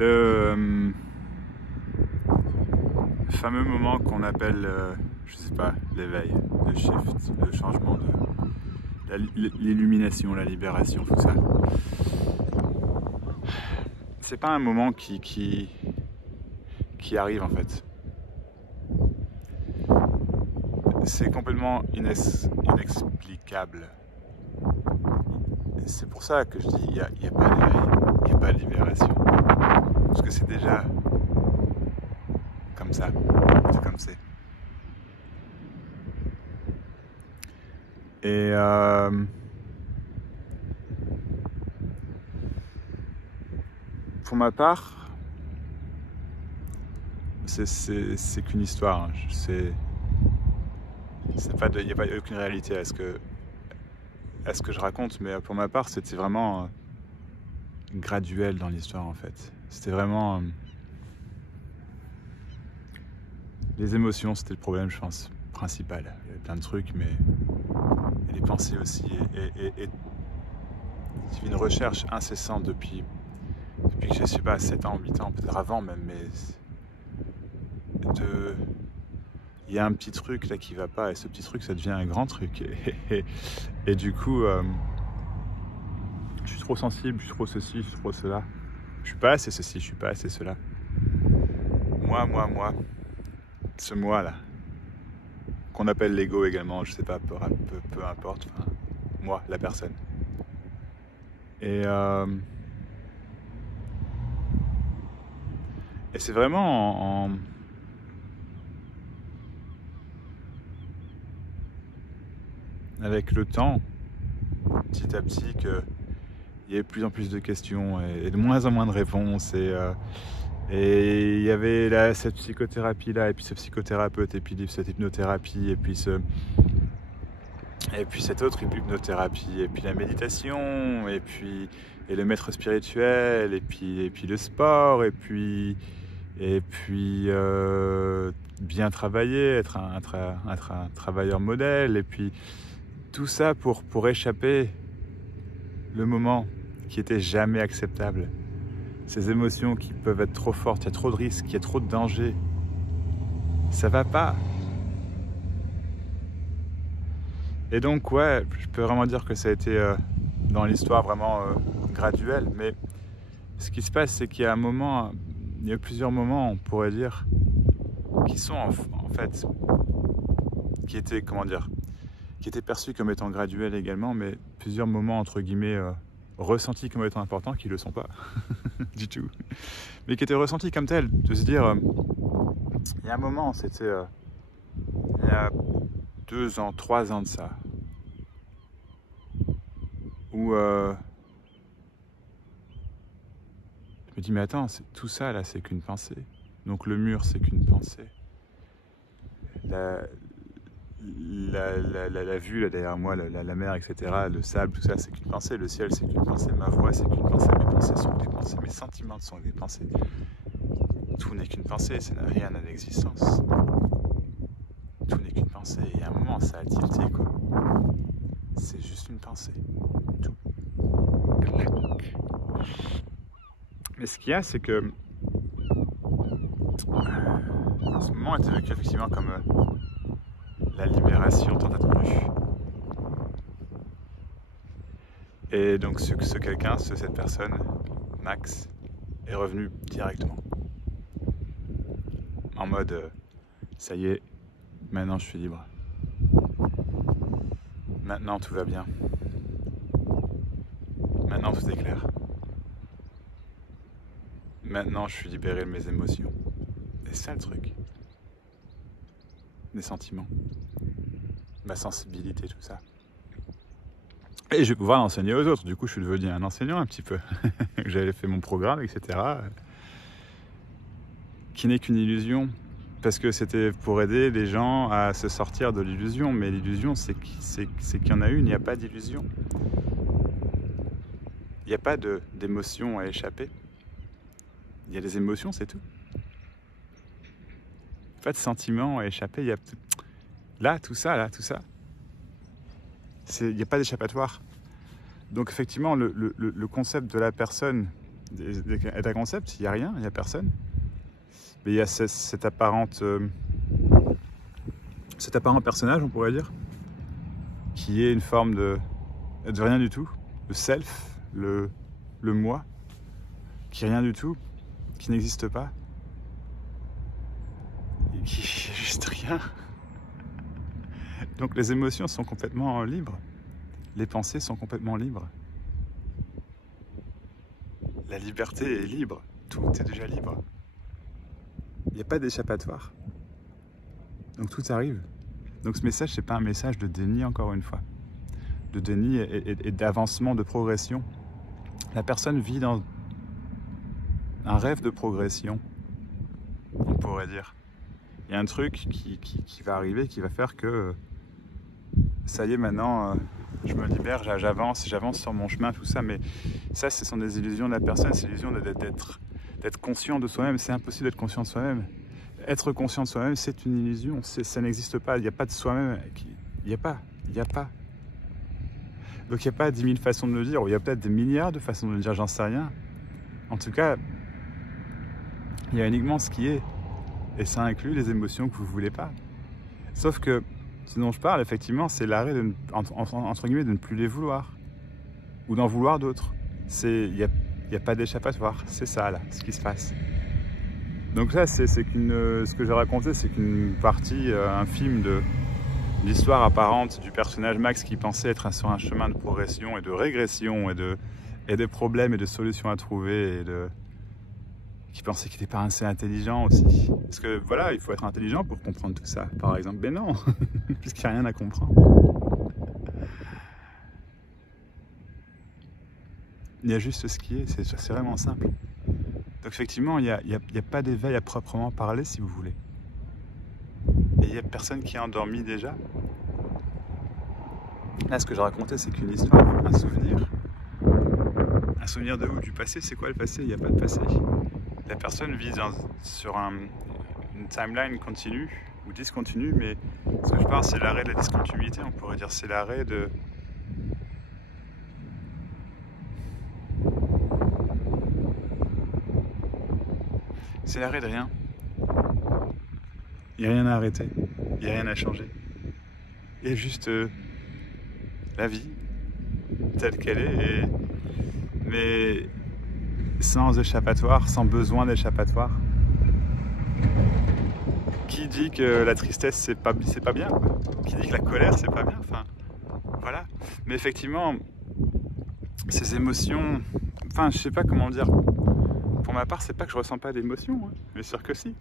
Le fameux moment qu'on appelle, je sais pas, l'éveil, le shift, le changement, l'illumination, la libération, tout ça. C'est pas un moment qui arrive en fait. C'est complètement inexplicable. C'est pour ça que je dis il n'y a pas d'éveil, il n'y a pas de libération. Parce que c'est déjà comme ça, c'est comme c'est. Et pour ma part, c'est qu'une histoire. Hein. Il n'y a pas aucune réalité à ce que je raconte, mais pour ma part, c'était vraiment graduel dans l'histoire en fait. C'était vraiment les émotions, c'était le problème, je pense, principal. Il y avait plein de trucs, mais et les pensées aussi. Et j'ai une recherche incessante depuis que j'ai, je sais pas, 7 ans, 8 ans, peut-être avant même, mais il y a un petit truc là qui va pas, et ce petit truc ça devient un grand truc. Et du coup, je suis trop sensible, je suis trop ceci, je suis trop cela. Je suis pas assez ceci, je suis pas assez cela. Moi. Ce moi là, qu'on appelle l'ego également, je sais pas, peu importe. Enfin, moi, la personne. Et c'est vraiment avec le temps, petit à petit, qu'il y avait de plus en plus de questions et de moins en moins de réponses. Et il y avait cette psychothérapie-là, et puis ce psychothérapeute, et puis cette hypnothérapie, et puis cette autre hypnothérapie, et puis la méditation, et le maître spirituel, et puis le sport, et puis bien travailler, être un travailleur modèle, et puis tout ça pour échapper le moment qui était jamais acceptable. Ces émotions qui peuvent être trop fortes, il y a trop de risques, il y a trop de dangers. Ça va pas. Et donc, ouais, je peux vraiment dire que ça a été dans l'histoire vraiment graduel. Mais ce qui se passe, c'est qu'il y a il y a plusieurs moments, on pourrait dire, qui sont en fait, qui étaient perçus comme étant graduels également, mais plusieurs moments, entre guillemets, ressentis comme étant importants, qui ne le sont pas du tout, mais qui étaient ressentis comme tels, de se dire, il y a un moment, c'était il y a 2 ans, 3 ans de ça, où je me dis, mais attends, tout ça là, c'est qu'une pensée. Donc le mur, c'est qu'une pensée. La vue là derrière moi, la mer, etc., le sable, tout ça, c'est qu'une pensée. Le ciel, c'est qu'une pensée. Ma voix, c'est qu'une pensée. Mes pensées sont des pensées. Mes sentiments sont des pensées. Tout n'est qu'une pensée, ça n'a rien à l'existence. Tout n'est qu'une pensée. Et à un moment, ça a tilté, quoi. C'est juste une pensée. Tout. Clac. Mais ce qu'il y a, c'est que ce moment était vécu effectivement comme la libération tant attendue. Et donc cette personne, Max, est revenu directement. En mode, ça y est, maintenant je suis libre. Maintenant tout va bien. Maintenant tout est clair. Maintenant je suis libéré de mes émotions. Et c'est ça le truc. Mes sentiments. Ma sensibilité, tout ça. Et je vais pouvoir l'enseigner aux autres. Du coup, je suis devenu un enseignant un petit peu. J'avais fait mon programme, etc. Qui n'est qu'une illusion. Parce que c'était pour aider les gens à se sortir de l'illusion. Mais l'illusion, c'est qu'il y en a une, il n'y a pas d'illusion. Il n'y a pas d'émotions à échapper. Il y a des émotions, c'est tout. Pas de sentiments à échapper. Il y a tout ça. Il n'y a pas d'échappatoire. Donc effectivement, le concept de la personne état concept, il n'y a rien, il n'y a personne. Mais il y a cet apparent personnage, on pourrait dire, qui est une forme de rien du tout, le self, le moi, qui est rien du tout, qui n'existe pas, et qui est juste rien. Donc les émotions sont complètement libres, les pensées sont complètement libres. La liberté est libre, tout est déjà libre. Il n'y a pas d'échappatoire. Donc tout arrive. Donc ce message, c'est pas un message de déni, encore une fois. De déni et d'avancement, de progression. La personne vit dans un rêve de progression, on pourrait dire. Il y a un truc qui va arriver, qui va faire que ça y est, maintenant, je me libère, j'avance sur mon chemin, tout ça. Mais ça, ce sont des illusions de la personne, c'est l'illusion d'être conscient de soi-même. C'est impossible d'être conscient de soi-même. Être conscient de soi-même, c'est une illusion, ça n'existe pas. Il n'y a pas de soi-même, il n'y a pas. Donc il n'y a pas 10 000 façons de le dire, ou il y a peut-être des milliards de façons de le dire, j'en sais rien. En tout cas, il y a uniquement ce qui est, et ça inclut les émotions que vous ne voulez pas. Sauf que, ce dont je parle, effectivement, c'est l'arrêt, entre guillemets, de ne plus les vouloir, ou d'en vouloir d'autres. Il n'y a pas d'échappatoire, c'est ça, là, ce qui se passe. Donc là, ce que j'ai raconté, c'est qu'une partie infime de l'histoire apparente du personnage Max qui pensait être sur un chemin de progression et de régression et de problèmes et de solutions à trouver qui pensait qu'il n'était pas assez intelligent aussi. Parce que voilà, il faut être intelligent pour comprendre tout ça, par exemple. Mais non, puisqu'il n'y a rien à comprendre. Il y a juste ce qui est, c'est vraiment simple. Donc effectivement, il n'y a pas d'éveil à proprement parler, si vous voulez. Et il n'y a personne qui est endormi déjà. Là, ce que je racontais, c'est qu'une histoire, un souvenir. Un souvenir de où? Du passé. C'est quoi le passé? Il n'y a pas de passé. La personne vit sur une timeline continue ou discontinue, mais ce que je parle, c'est l'arrêt de la discontinuité, on pourrait dire. C'est l'arrêt de... C'est l'arrêt de rien. Il n'y a rien à arrêter, il n'y a rien à changer. Il y a juste la vie telle qu'elle est, mais sans échappatoire, sans besoin d'échappatoire. Qui dit que la tristesse c'est pas bien, quoi. Qui dit que la colère c'est pas bien, enfin voilà. Mais effectivement, ces émotions, enfin je sais pas comment dire. Pour ma part, c'est pas que je ressens pas d'émotions, hein. Bien sûr que si.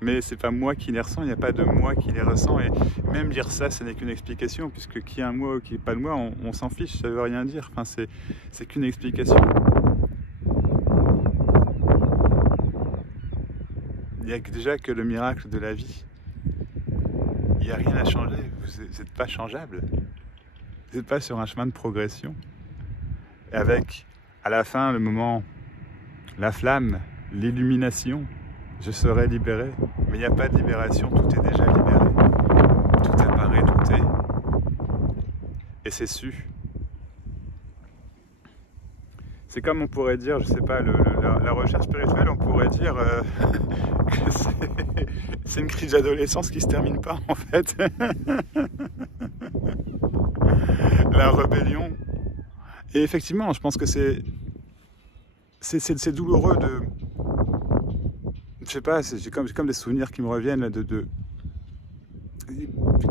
Mais c'est pas moi qui les ressens, il n'y a pas de moi qui les ressent. Et même dire ça, ce n'est qu'une explication, puisque qui a un moi ou qui n'a pas de moi, on s'en fiche, ça veut rien dire. Enfin, c'est qu'une explication. Il n'y a déjà que le miracle de la vie. Il n'y a rien à changer, vous n'êtes pas changeable. Vous n'êtes pas sur un chemin de progression. Et avec, à la fin, le moment, la flamme, l'illumination, je serai libéré. Mais il n'y a pas de libération, tout est déjà libéré. Tout apparaît, tout est. Et c'est su. C'est comme on pourrait dire, je sais pas, la recherche spirituelle, on pourrait dire que c'est une crise d'adolescence qui se termine pas en fait. La rébellion. Et effectivement, je pense que c'est douloureux de... Je sais pas, j'ai comme des souvenirs qui me reviennent là,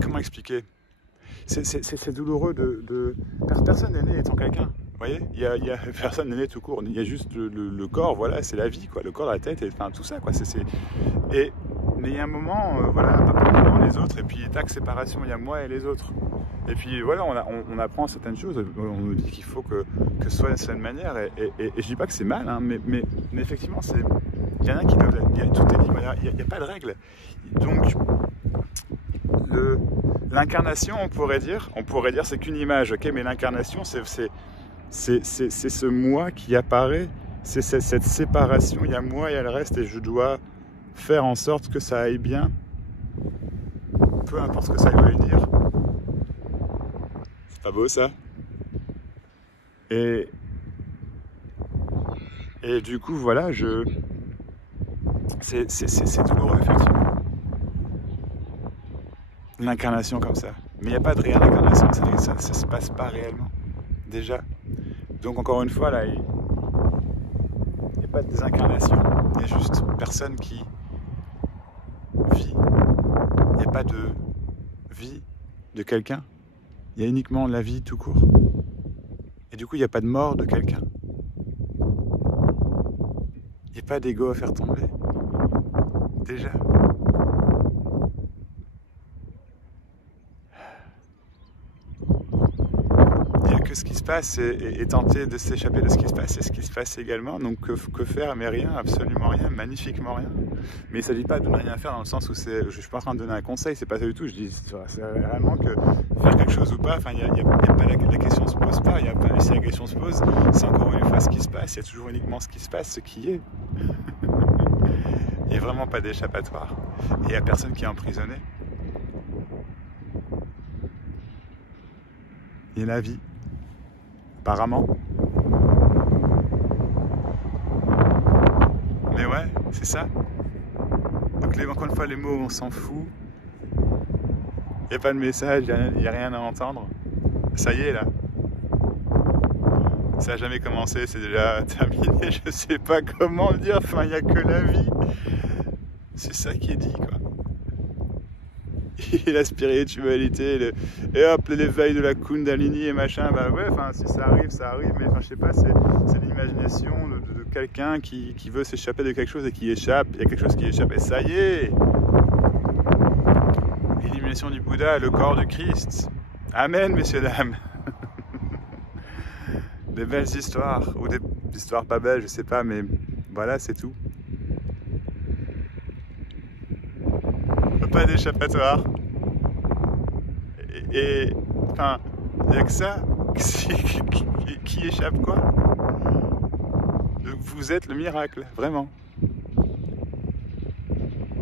comment expliquer? C'est douloureux de... Personne n'est né étant quelqu'un. Vous voyez, il y a personne n'est né tout court. Il y a juste le corps, voilà, c'est la vie, quoi. Le corps, la tête, et, enfin tout ça, quoi. Mais il y a un moment, voilà, les autres, et puis tac, séparation, il y a moi et les autres. Et puis voilà, on apprend certaines choses. On nous dit qu'il faut que ce soit d'une certaine manière. Et je dis pas que c'est mal, hein, mais effectivement, il y en a qui doivent... tout est libre, il n'y a pas de règles. Donc, l'incarnation, on pourrait dire c'est qu'une image, ok, mais l'incarnation, c'est ce moi qui apparaît, c'est cette séparation, il y a moi et il y a le reste, et je dois faire en sorte que ça aille bien, peu importe ce que ça veut dire. C'est pas beau ça? Et Et du coup, voilà, c'est douloureux, effectivement. L'incarnation comme ça. Mais il n'y a pas de réelle incarnation, ça ne se passe pas réellement, déjà. Donc encore une fois, là, il n'y a pas de désincarnation. Il y a juste personne qui vit. Il n'y a pas de vie de quelqu'un. Il y a uniquement la vie tout court. Et du coup, il n'y a pas de mort de quelqu'un. Il n'y a pas d'ego à faire tomber. Déjà. Il n'y a que ce qui se passe et tenter de s'échapper de ce qui se passe. C'est ce qui se passe également. Donc que faire? Mais rien, absolument rien, magnifiquement rien. Mais il ne s'agit pas de ne rien faire dans le sens où je ne suis pas en train de donner un conseil, c'est pas ça du tout. Je dis c'est vraiment que faire quelque chose ou pas, enfin, il y a pas la question ne se pose pas. Si la question se pose, c'est encore une fois ce qui se passe. Il y a toujours uniquement ce qui se passe, ce qui est. Il n'y a vraiment pas d'échappatoire. Et il n'y a personne qui est emprisonné. Il y a la vie. Apparemment. Mais ouais, c'est ça. Donc encore une fois, les mots, on s'en fout. Il n'y a pas de message, il n'y a rien à entendre. Ça y est, là. Ça n'a jamais commencé, c'est déjà terminé. Je sais pas comment le dire. Enfin, il n'y a que la vie. C'est ça qui est dit, quoi. Et la spiritualité, et hop, l'éveil de la Kundalini et machin, bah ouais, enfin, si ça arrive, mais enfin, je sais pas, c'est l'imagination de quelqu'un qui veut s'échapper de quelque chose et qui échappe, il y a quelque chose qui échappe, et ça y est! L'illumination du Bouddha, le corps du Christ. Amen, messieurs, dames! Des belles histoires, ou des histoires pas belles, je sais pas, mais voilà, c'est tout. Pas d'échappatoire. Et enfin, il n'y a que ça. Qui échappe quoi? Vous êtes le miracle, vraiment.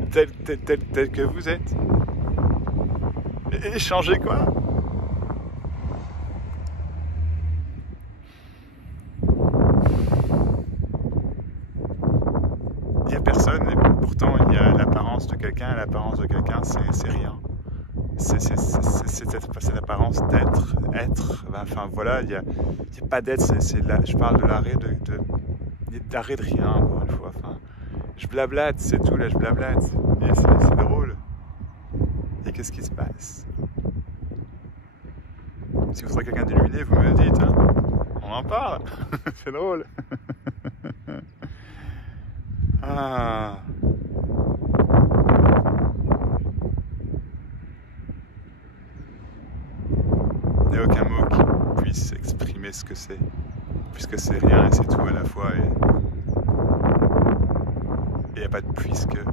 Tel que vous êtes. Et changez quoi? Il n'y a personne et pourtant il y a l'apparence de quelqu'un, et l'apparence de quelqu'un c'est rien. C'est cette apparence d'être, enfin voilà, il n'y a pas d'être, je parle de l'arrêt d'arrêt de rien, encore une fois, enfin, je blablate, c'est tout, là je blablate, et c'est drôle. Et qu'est-ce qui se passe? Si vous serez quelqu'un d'illuminé, vous me le dites, hein, on en parle, c'est drôle. Ah. Il n'y a aucun mot qui puisse exprimer ce que c'est, puisque c'est rien et c'est tout à la fois. Et il n'y a pas de puisque, il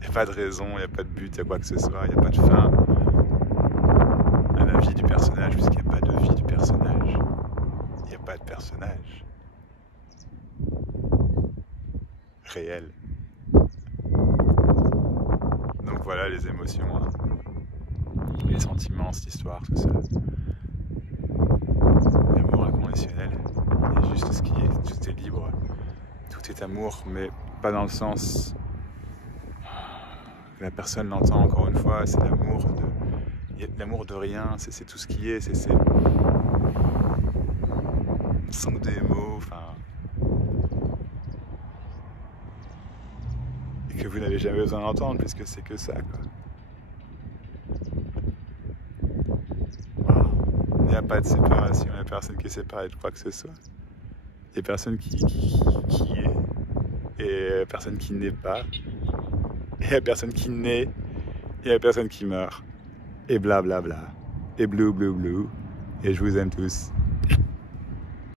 n'y a pas de raison, il n'y a pas de but, il n'y a quoi que ce soit, il n'y a pas de fin à la vie du personnage, puisqu'il n'y a pas de vie du personnage. Il n'y a pas de personnage réel. Donc voilà les émotions, hein. Les sentiments, cette histoire, tout ça. L'amour inconditionnel, il y a juste ce qui est, tout est libre, tout est amour, mais pas dans le sens que la personne l'entend encore une fois, c'est l'amour de rien, c'est tout ce qui est, c'est sans des mots, enfin, et que vous n'avez jamais besoin d'entendre puisque c'est que ça, quoi. Il n'y a pas de séparation, il n'y a personne qui est séparé de quoi que ce soit. Il y a personne qui est, et personne qui n'est pas, et il y a personne qui naît, et il y a personne qui meurt, et blablabla, et blou blou blou, et je vous aime tous.